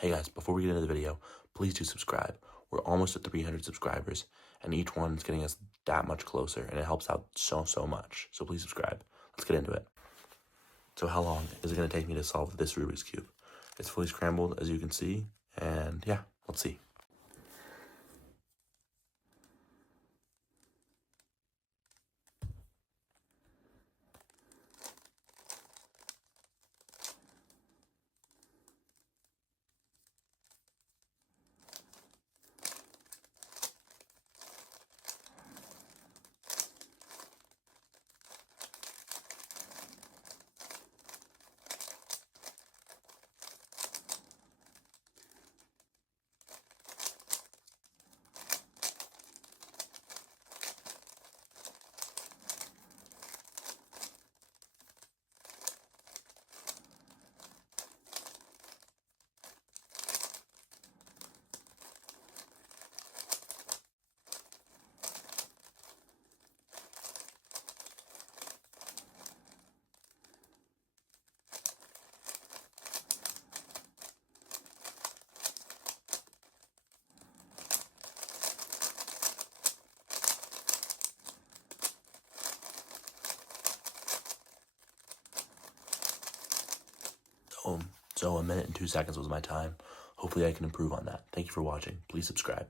Hey guys, before we get into the video, please do subscribe. We're almost at 300 subscribers, and each one is getting us that much closer, and it helps out so much. So please subscribe. Let's get into it. So how long is it going to take me to solve this Rubik's Cube? It's fully scrambled, as you can see, and yeah, let's see. So 1 minute and 2 seconds was my time. Hopefully I can improve on that. Thank you for watching. Please subscribe.